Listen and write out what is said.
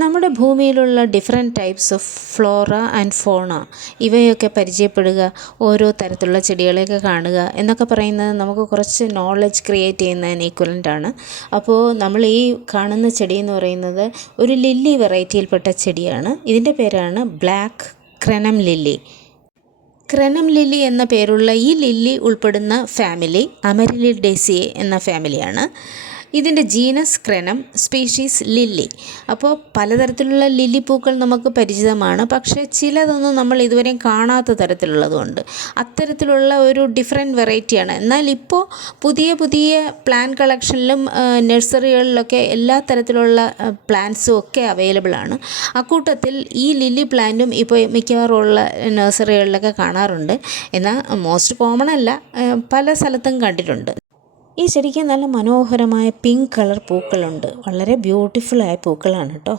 നമ്മുടെ ഭൂമിയിലുള്ള different types of Flora and ഫോണ ഇവയൊക്കെ പരിചയപ്പെടുക, ഓരോ തരത്തിലുള്ള ചെടികളെയൊക്കെ കാണുക എന്നൊക്കെ പറയുന്നത് നമുക്ക് കുറച്ച് നോളജ് ക്രിയേറ്റ് ചെയ്യുന്നതിന് ഈക്വലൻ്റ് ആണ്. അപ്പോൾ നമ്മൾ ഈ കാണുന്ന ചെടി എന്ന് പറയുന്നത് ഒരു ലില്ലി വെറൈറ്റിയിൽപ്പെട്ട ചെടിയാണ്. ഇതിൻ്റെ പേരാണ് ബ്ലാക്ക് ക്രെനം ലില്ലി. ക്രെനം ലില്ലി എന്ന പേരുള്ള ഈ ലില്ലി ഉൾപ്പെടുന്ന ഫാമിലി അമരിലിഡേസിയെ എന്ന ഫാമിലിയാണ്. ഇതിൻ്റെ ജീനസ് ക്രെനം, സ്പീഷീസ് ലില്ലി. അപ്പോൾ പലതരത്തിലുള്ള ലില്ലി പൂക്കൾ നമുക്ക് പരിചിതമാണ്, പക്ഷേ ചിലതൊന്നും നമ്മൾ ഇതുവരെയും കാണാത്ത തരത്തിലുള്ളതുകൊണ്ട് അത്തരത്തിലുള്ള ഒരു ഡിഫറെൻറ്റ് വെറൈറ്റിയാണ്. എന്നാൽ ഇപ്പോൾ പുതിയ പുതിയ പ്ലാൻ കളക്ഷനിലും നഴ്സറികളിലൊക്കെ എല്ലാ തരത്തിലുള്ള പ്ലാന്റ്സും ഒക്കെ അവൈലബിൾ ആണ്. അക്കൂട്ടത്തിൽ ഈ ലില്ലി പ്ലാന്റും ഇപ്പോൾ മിക്കവാറും ഉള്ള നഴ്സറികളിലൊക്കെ കാണാറുണ്ട്. എന്നാൽ മോസ്റ്റ് കോമൺ അല്ല, പല സ്ഥലത്തും കണ്ടിട്ടുണ്ട്. ഈ ചെടിക്ക് നല്ല മനോഹരമായ പിങ്ക് കളർ പൂക്കളുണ്ട്. വളരെ ബ്യൂട്ടിഫുള്ളായ പൂക്കളാണ് കേട്ടോ.